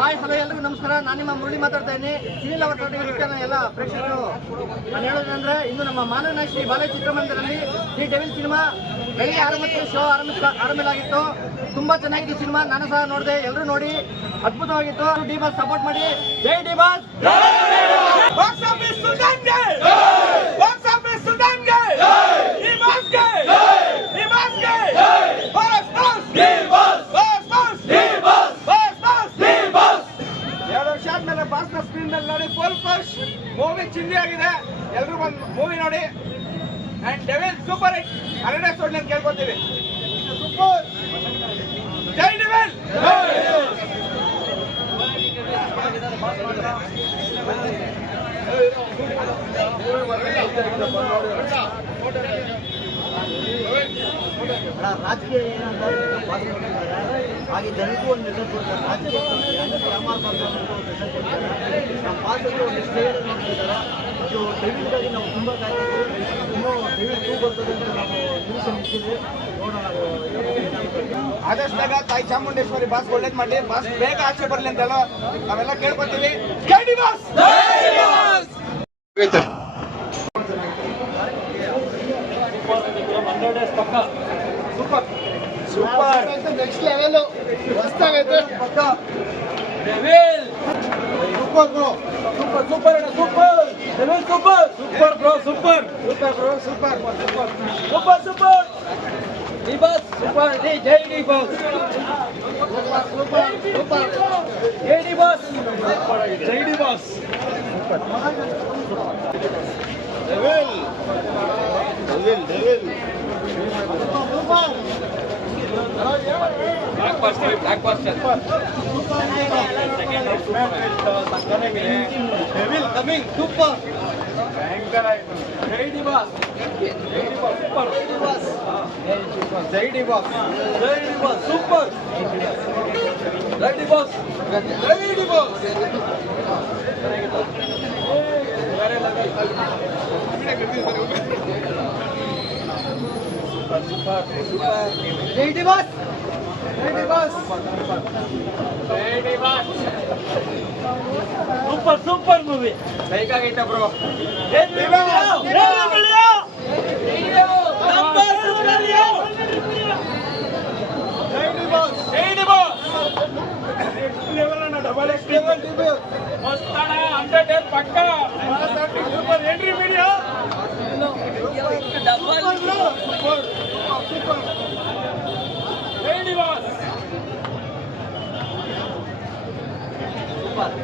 Hi hello ಎಲ್ರಿಗೂ ನಮಸ್ಕಾರ. ನಾನು ನಿಮ್ಮ ಮುರಳಿ ಮಾತಾಡ್ತಾ ಇದ್ದೀನಿ. ಸಿನಿಲ್ ಅವರ ಎಲ್ಲ ಪ್ರೇಕ್ಷಕರು ನಾನು ಹೇಳೋದಂದ್ರೆ, ಇಂದು ನಮ್ಮ ಮಾನವನ ಶ್ರೀ ಬಾಲಾಜಿ ಚಿತ್ರಮಂದಿರದಲ್ಲಿ ದಿ ಡೆವಿಲ್ ಸಿನಿಮಾ ಬೆಳಿಗ್ಗೆ 6 ಗಂಟೆಗೆ ಶೋ ಆರಂಭವಾಗಿತ್ತು. ತುಂಬಾ ಚೆನ್ನಾಗಿತ್ತು ಸಿನಿಮಾ. ನಾನು ಸಹ ನೋಡಿದೆ. ಎಲ್ಲರೂ ನೋಡಿ, ಅದ್ಭುತವಾಗಿತ್ತು. ಡಿ ಬಾಸ್ ಸಪೋರ್ಟ್ ಮಾಡಿ. ಜೈ ಡಿ ಬಾಸ್. ಸ್ಕ್ರೀನ್ ಮೇಲೆ ನೋಡಿ, ಫುಲ್ ಫಸ್ಟ್ ಮೂವಿ ಚಿಂದಿ ಆಗಿದೆ. ಎಲ್ಲರೂ ಒಂದು ಮೂವಿ ನೋಡಿ. And devil super hit. ಅರಣ್ಯ ಸೋಡ್ಲಿ ಅಂತ ಕೇಳ್ಕೊತೀವಿ. ಸೂಪರ್. ಜೈ ಡೆವಿಲ್. ರಾಜಕೀಯ ಏನಂದ್ರೆ ಹಾಗೆ ಜನಕ್ಕೂ ಒಂದು ಮೆಸೇಜ್ ಕೊಡ್ತಾರೆ. ರಾಜಕೀಯ ನಮ್ಮ ಪಾಸಲ್ಲಿ ಒಂದು ಸ್ಟೇಜ್ ನೋಡ್ತಿದ್ದಾರೆ. ಇದು ಡೆವಿಲ್ಗಾಗಿ ನಾವು ತುಂಬ ಕಾಯ್ತಿದ್ದೀವಿ. ಇನ್ನೂ ಡೆವಿಲ್ 2 ಬರ್ತದೆ ಅಂತ ನಾವು ನಿರೀಕ್ಷೆ ನಿಂತಿದ್ದೀವಿ. ನೋಡೋಣ ಆದಷ್ಟಾಗ ತಾಯಿ ಚಾಮುಂಡೇಶ್ವರಿ ಬಾಸ್ ಒಳ್ಳೇದು ಮಾಡಲಿ. ಬಾಸ್ ಬೇಗ ಆಚೆ ಬರಲಿ ಅಂತೆಲ್ಲ ನಾವೆಲ್ಲ ಕೇಳ್ಕೊತೀವಿ. ಜೈ D boss. Super super next level ಮಸ್ತಾಗೈತೆ. ಪಕ್ಕ devil super bro. Super super ಅಣ್ಣ. Super devil. Super super bro. Super super bro. Super super super super. D boss super. ಜೈ D boss. Super super super. ಜೈ D boss. ಜೈ D boss. Devil devil devil. ಜೈ D boss. ಜೈ D boss. ಜೈ D boss. Super. ಜೈ D boss. ಜೈ D boss. ಜೈ D boss. ಜೈ ಡಿ ಬಾಸ್. ಜೈ D boss. Super super movie. ಬೇಕಾಗೈತೆ ಬ್ರೋ. ಜೈ ಡಿ ಬಾಸ್. ಜೈ ಡಿ ಬಾಸ್. ಜೈ ಡಿ ಬಾಸ್. ನೆಕ್ಸ್ಟ್ ಲೆವೆಲ್ ಅಣ್ಣ. Double X level D boss. ಮಸ್ತ್ ಅಣ್ಣ. 100 ಪಕ್ಕ. Super entry media. Double super super. ಜೈ ಡಿ ಬಾಸ್. ಸೂಪರ್.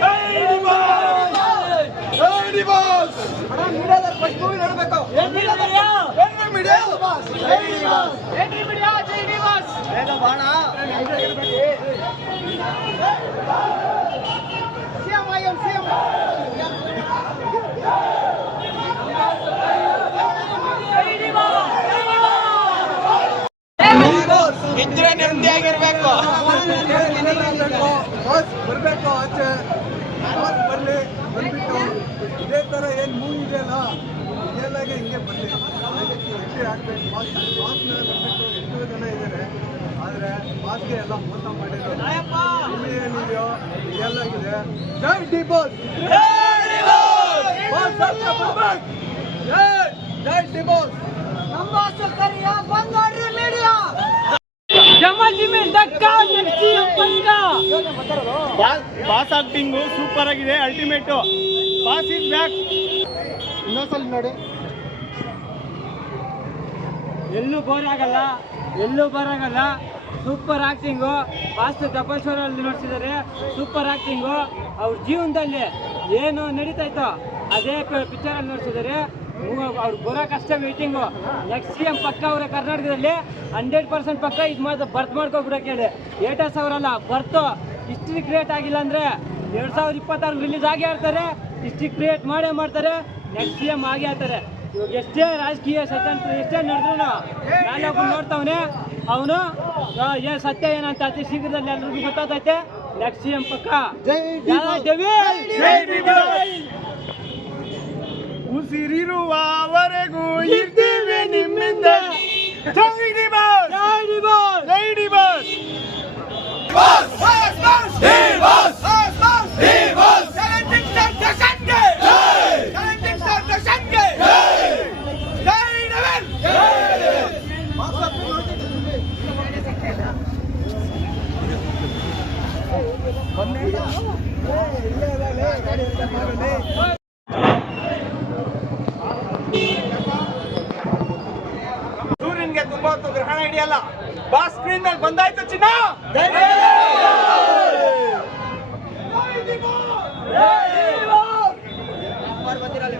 ಜೈ ಡಿ ಬಾಸ್. ಜೈ ಡಿ ಬಾಸ್. ಅಣ್ಣ ಮೀಡಿಯಾದ ಫಸ್ಟ್ ಮೂವಿ ನೋಡಬೇಕು. Entry media. Entry media. ಜೈ ಡಿ ಬಾಸ್. Entry media. ಜೈ ಡಿ ಬಾಸ್. ಬೇಗ ಬಾಣ. ಸಿಎಂ ಆಯಂ ಸಿಎಂ. ಇದ್ರೆ ನೆಮ್ಮದಿಯಾಗಿರ್ಬೇಕು. ಬರಬೇಕು ಆಚೆ. ಬರಲಿ. ಬಂದ್ಬಿಟ್ಟು ಇದೇ ಥರ ಏನು ಮೂವಿ ಇದೆಯಲ್ಲ ರಿಯಲಾಗಿ ಹಿಂಗೆ ಬರಲಿ. ಎಂಟ್ರಿ ಆಗಬೇಕು. ಬಾಸ್ ಮೇಲೆ ಬಂದ್ಬಿಟ್ಟು ಎಷ್ಟೋ ಜನ ಇದ್ದಾರೆ. ಆದರೆ ಬಾಸ್ಗೆ ಎಲ್ಲ ಮೋಸ ಮಾಡಿದ್ರು. ಇಲ್ಲಿ ಏನಿದೆಯೋ ರಿಯಲ್ ಆಗಿದೆ. ಜೈ ಡಿ ಬಾಸ್. ಜೈ ಡಿ ಬಾಸ್. ನಮ್ಮ ಸಕರಿಯ ಬಂಗಾರಿ ಮೀಡಿಯಾ. ಬಾಸ್ ಆಕ್ಟಿಂಗ್ ಸೂಪರ್ ಆಗಿದೆ. ಅಲ್ಟಿಮೇಟ್. Boss is back. ಇನ್ನೊಂದ್ಸಲ ನೋಡಿ. ಎಲ್ಲೂ ಬೋರ್ ಆಗಲ್ಲ. ಎಲ್ಲೂ ಬರಾಗಲ್ಲ. Super acting. ಬಾಸ್ ತಪಸ್ವರಲ್ಲಿ ನೋಡ್ತಿದ್ದಾರೆ. Super acting. ಅವ್ರ ಜೀವನದಲ್ಲಿ ಏನು ನಡೀತಾಯ್ತೋ ಅದೇ ಪಿಕ್ಚರಲ್ಲಿ ನೋಡ್ತಿದ್ದಾರೆ. ಅವ್ರು ಬರೋಕೆ ಅಷ್ಟೇ ವೇಟಿಂಗು. ನೆಕ್ಸ್ಟ್ CM ಪಕ್ಕ ಅವರ ಕರ್ನಾಟಕದಲ್ಲಿ 100% ಪಕ್ಕ. ಇದು ಮಾತ್ರ ಬರ್ತ್ ಮಾಡ್ಕೊಬಿಡಕ್ಕೆ ಹೇಳಿ. 8,000 ಅಲ್ಲ ಬರ್ತು. ಹಿಸ್ಟ್ರಿ ಕ್ರಿಯೇಟ್ ಆಗಿಲ್ಲ ಅಂದರೆ 2026 ರಿಲೀಸ್ ಆಗೇ ಇರ್ತಾರೆ. ಹಿಸ್ಟ್ರಿ ಕ್ರಿಯೇಟ್ ಮಾಡೇ ಮಾಡ್ತಾರೆ. ನೆಕ್ಸ್ಟ್ CM ಆಗೇ ಆಗ್ತಾರೆ. ಇವಾಗ ಎಷ್ಟೇ ರಾಜಕೀಯ ಸತ್ಯಾಂತರ ಎಷ್ಟೇ ನಡೆದ್ರು ನಾನು ಒಬ್ಬ ನೋಡ್ತಾವನೆ. ಅವನು ಸತ್ಯ ಏನಂತ ಅತಿ ಶೀಘ್ರದಲ್ಲಿ ಎಲ್ರಿಗೂ ಗೊತ್ತಾಗ್ತೈತೆ. ನೆಕ್ಸ್ಟ್ CM ಪಕ್ಕ. ಉಸಿರಿರುವವರೆಗೂ ಇರ್ತೀವಿ ನಿಮ್ಮಿಂದ. ಜೈ ಡಿ ಬಾಸ್. ಜೈ ಡಿ ಬಾಸ್. ಜೈ ಡಿ ಬಾಸ್. ಸೂರ್ಯನ್ಗೆ ತುಂಬಾ ಹೊತ್ತು ಗ್ರಹಣ ಹಿಡಿಯಲ್ಲ. ಬಾ ಸ್ಕ್ರೀನ್ ಮೇಲೆ ಬಂದಾಯ್ತು ಚಿನ್ನ. ಬಂದಿರಲ್ಲ